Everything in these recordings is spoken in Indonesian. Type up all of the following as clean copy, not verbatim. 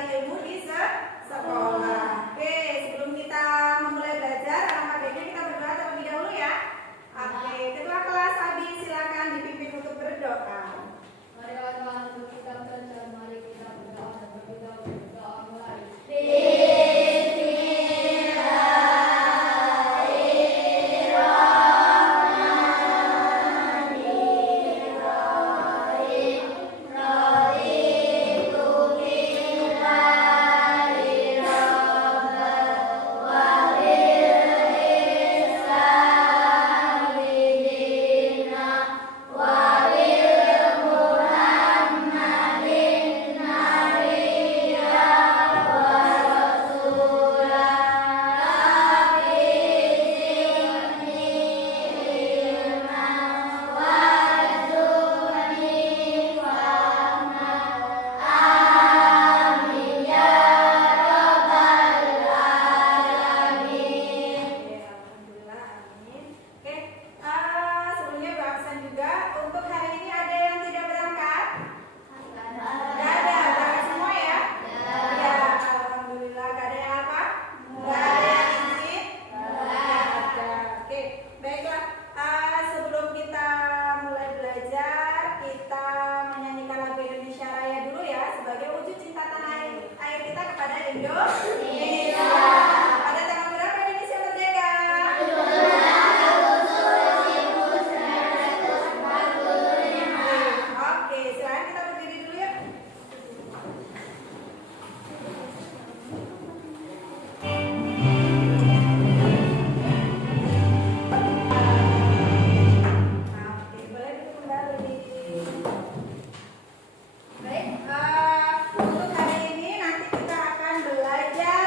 mencari ilmu di sekolah. Oke, sebelum kita memulai belajar, alangkah baiknya kita berdoa terlebih dahulu ya. Oke, ketua kelas Abi silakan dipimpin untuk berdoa. Mari Tuhan untuk kita belajar, mari kita berdoa dan berdoa mulai. Untuk hari ini nanti kita akan belajar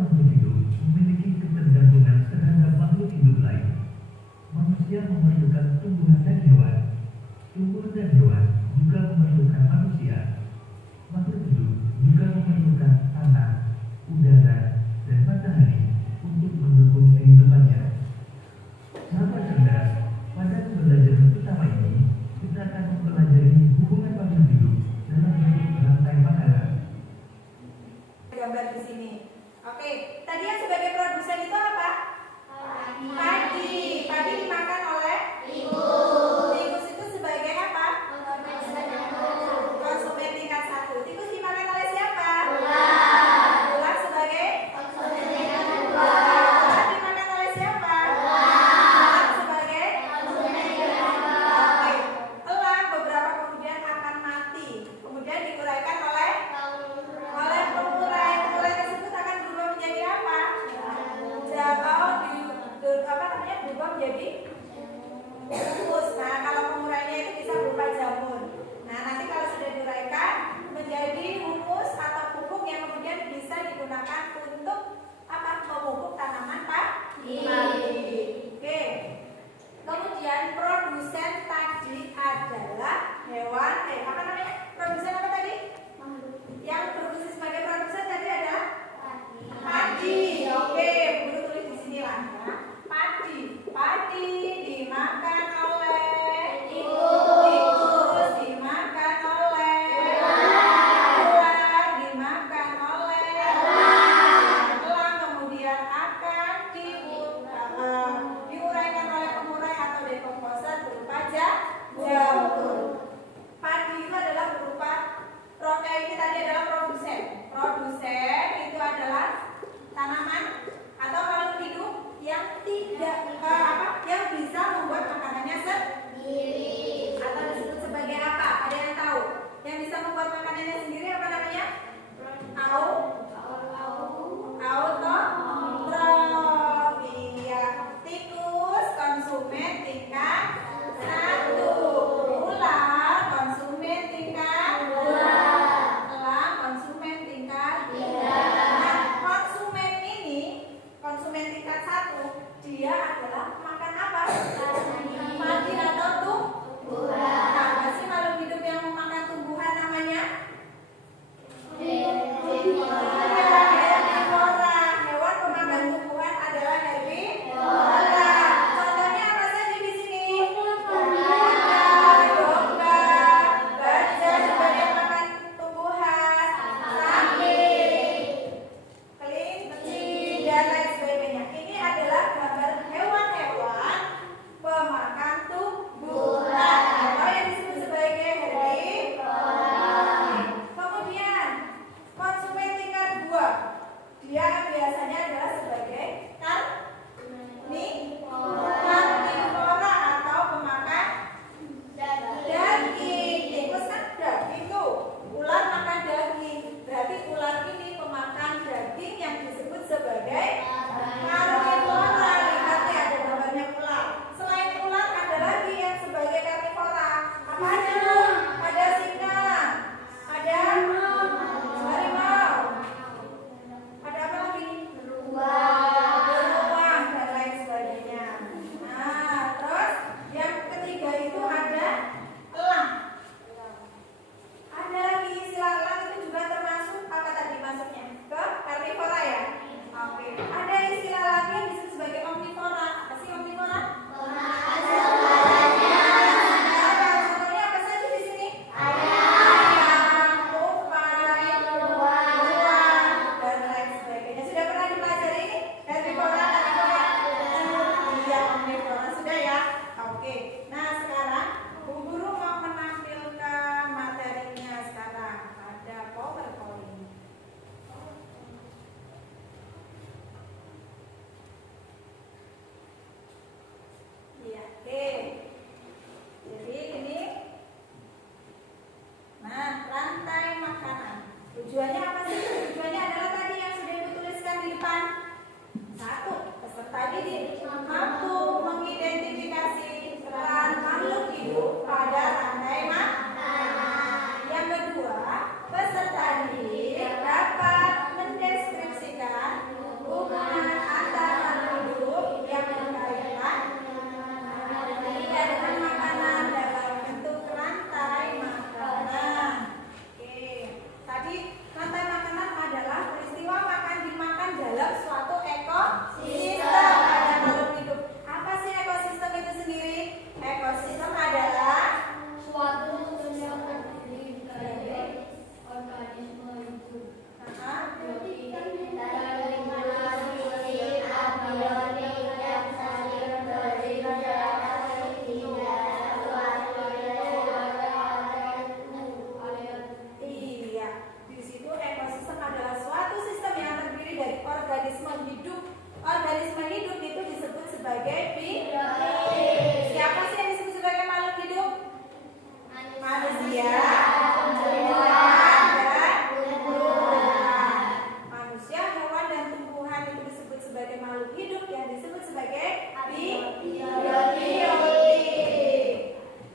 makhluk hidup memiliki ketergantungan terhadap makhluk hidup lain. Manusia memerlukan tumbuhan dan hewan. Tumbuhan dan hewan juga memerlukan manusia. Makhluk hidup juga memerlukan tanah, udara, dan matahari untuk mendukung kehidupannya. Sahabat cerdas, pada pembelajaran pertama ini kita akan mempelajari hubungan makhluk hidup dalam bentuk rantai makanan. Gambar di sini. Oke, tadi yang sebagai produsen itu apa? Padi. Padi dimakan oleh ibu. Tikus itu sebagai apa? Konsumen tingkat 1. Tikus dimakan oleh siapa? Ular. Ular sebagai konsumen tingkat 2. Ular dimakan oleh siapa? Ular sebagai konsumen tingkat 3. Oke, elang beberapa kemudian akan mati. Kemudian diuraikan oleh pemurai. Pemurai tersebut akan berubah menjadi apa? Berubah menjadi humus. Nah, kalau pemurainya itu bisa berupa jamur. Nah, nanti kalau sudah diuraikan menjadi humus atau pupuk yang kemudian bisa digunakan untuk apa? Memupuk tanaman padi. Oke. Kemudian produsen tadi adalah hewan. Apa namanya? Produsen apa tadi? Yang berfungsi sebagai produsen tadi adalah padi. Oke, Guru tulis di sini lah ya. Padi dimakan oleh tikus, dimakan oleh ular, dimakan oleh elang, kemudian akan diuraikan oleh pemurai atau dekomposer berupa jamur. Padi itu adalah berupa ini tadi adalah produsen. Produsen itu adalah tanaman atau makhluk hidup yang yang bisa membuat makanannya sendiri atau disebut sebagai apa? Ada yang tahu? Yang bisa membuat makanannya sendiri apa namanya? Autotrofi. Ya, tikus konsumen tingkat 1, ular konsumen tingkat 2, elang konsumen tingkat 3. Nah, konsumen tingkat 1 dia adalah makan apa? Padi atau tumbuhan. Apa sih makhluk hidup yang memakan tumbuhan namanya? Herbivora. Hewan pemakan tumbuhan adalah herbivora. Contohnya apa saja di sini? Kuda, domba, gajah sebagai makan tumbuhan, sapi, kelinci, dan lain sebagainya. Ini adalah gambar hewan-hewan pemakan tumbuhan atau yang disebut sebagai herbivora. Kemudian konsumen tingkat 2, dia biasanya adalah sebagai karnivora atau pemakan daging. Tikus kan daging tuh, ular makan daging. Berarti ular ini pemakan daging yang disebut sebagai sebagai makhluk hidup yang disebut sebagai abiotik.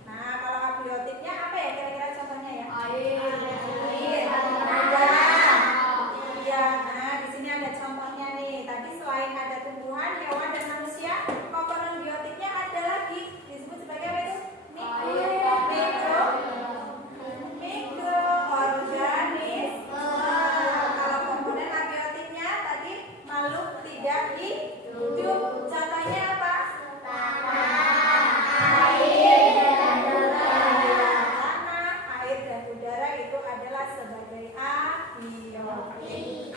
Nah, kalau abiotiknya apa ya kira-kira contohnya ya? Air. Iya, nah di sini ada contohnya nih. Tadi selain ada tumbuhan, hewan dan manusia, komponen biotiknya ada lagi disebut sebagai apa itu? Mikroorganisme. Kalau komponen abiotiknya tadi makhluk tidak hidup. Contohnya apa? Tanah, air dan udara itu adalah sebagai abiotik.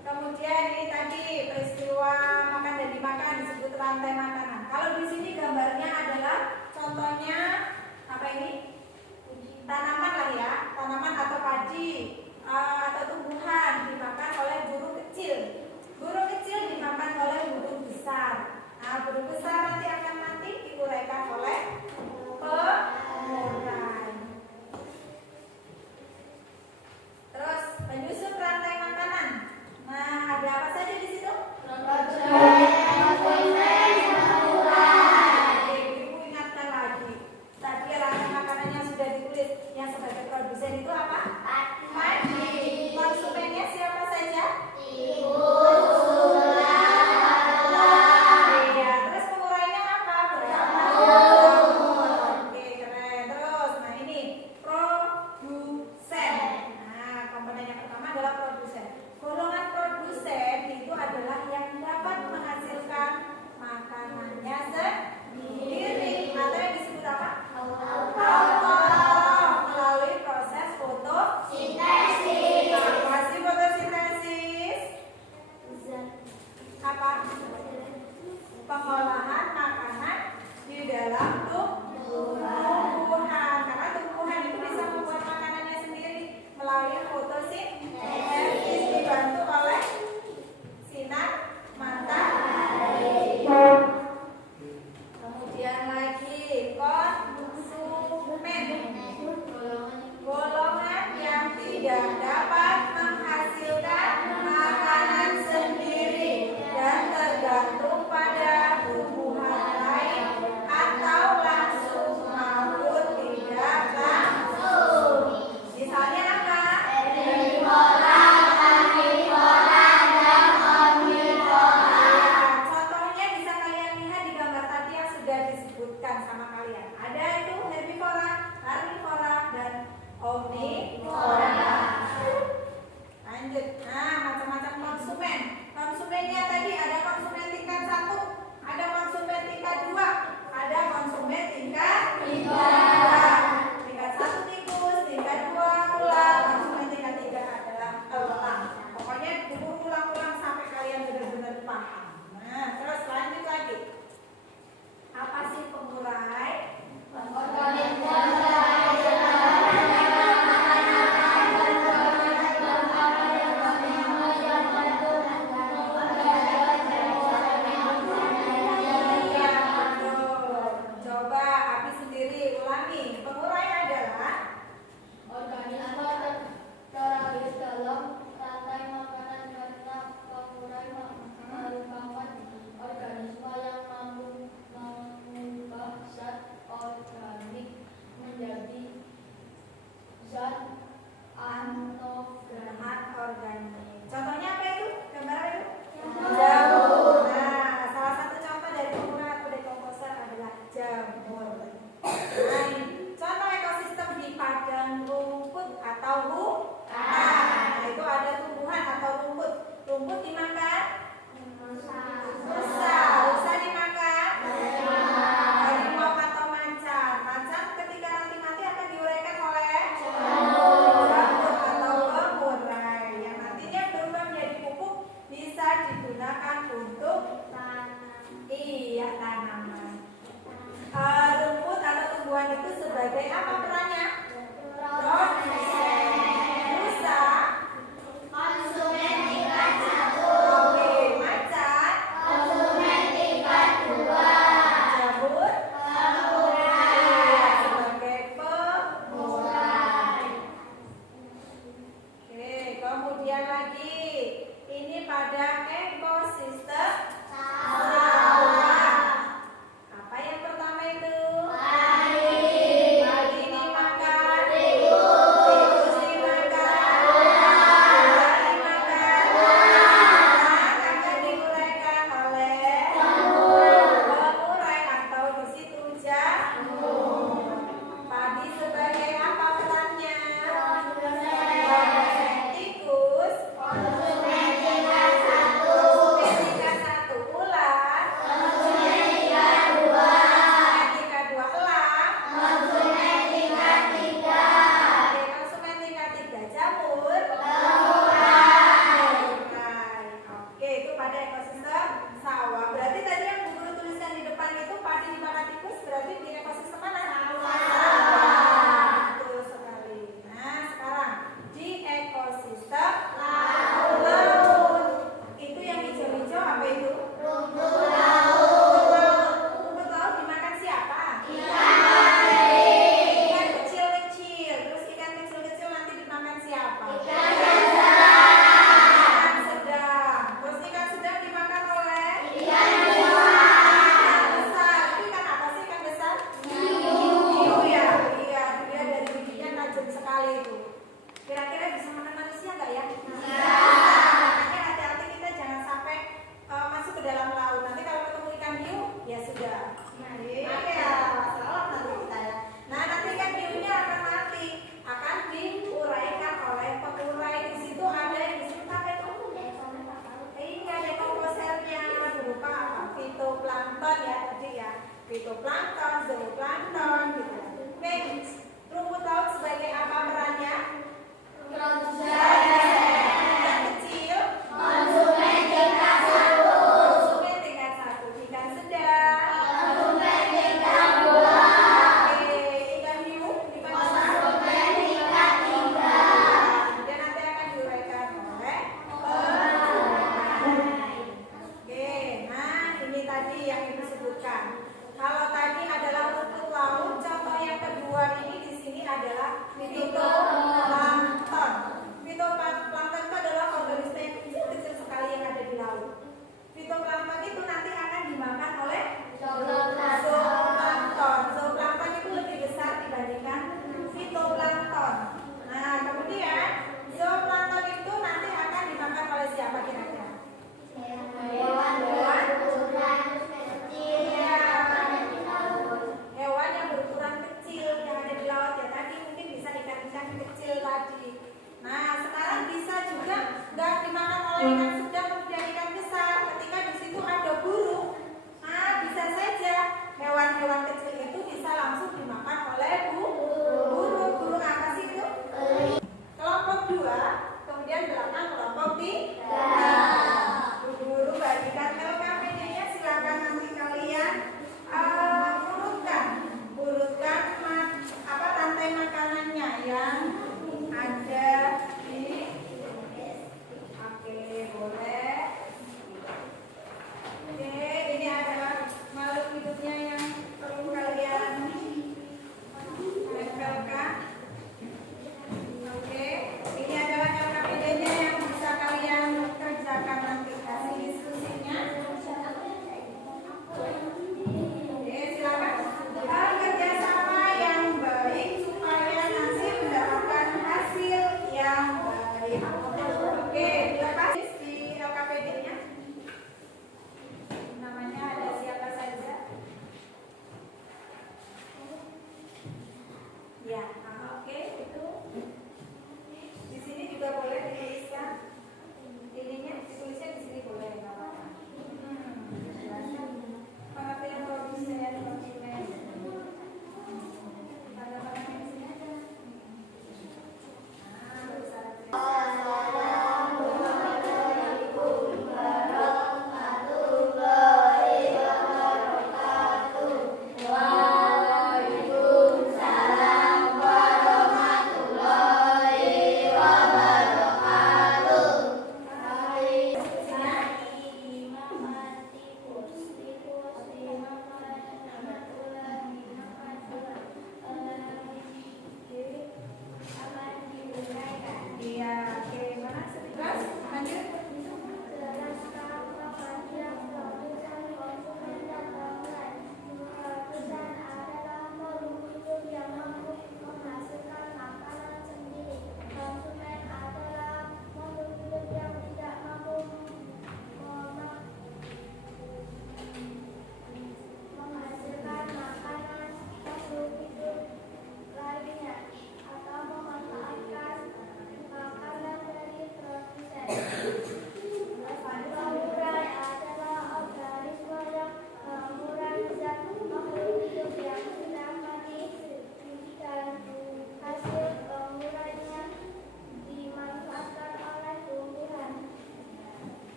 Kemudian ini tadi peristiwa makan dan dimakan disebut rantai makanan. Kalau di sini gambarnya adalah contohnya apa ini? Tanaman lah ya, tanaman atau padi atau tumbuhan dimakan oleh burung kecil. Burung kecil dimakan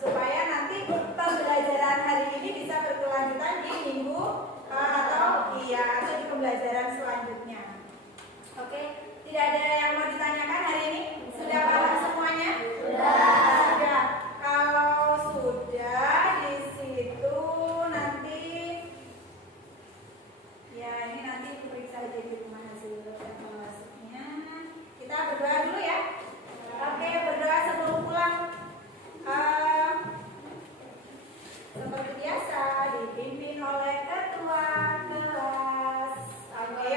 supaya nanti pembelajaran hari ini bisa berkelanjutan di minggu atau di pembelajaran selanjutnya. Oke, tidak ada yang mau ditanyakan hari ini? Sudah paham semuanya? Sudah. Kalau sudah, di situ nanti ya ini nanti periksa aja di rumah hasil evaluasinya. Kita berdoa dulu ya. Oke, berdoa sebelum pulang. Seperti biasa dipimpin oleh ketua kelas. Oke,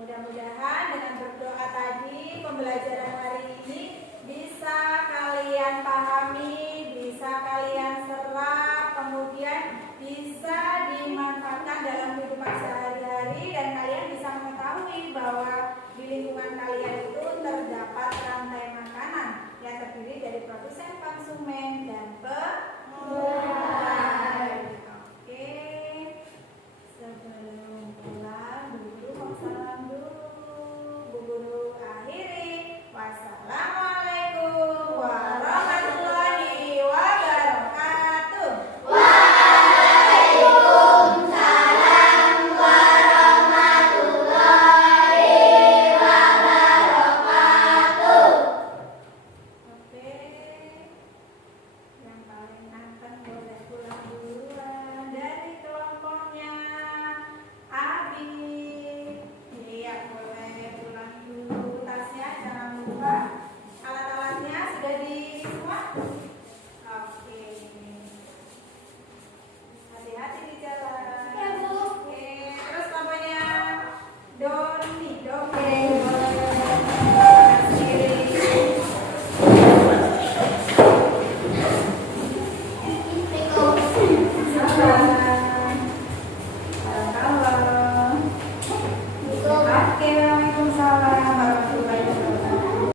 mudah-mudahan dengan berdoa tadi pembelajaran hari ini bisa kalian pahami, bisa kalian serap, kemudian bisa dimanfaatkan dalam kehidupan sehari-hari dan kalian bisa mengetahui bahwa di lingkungan kalian itu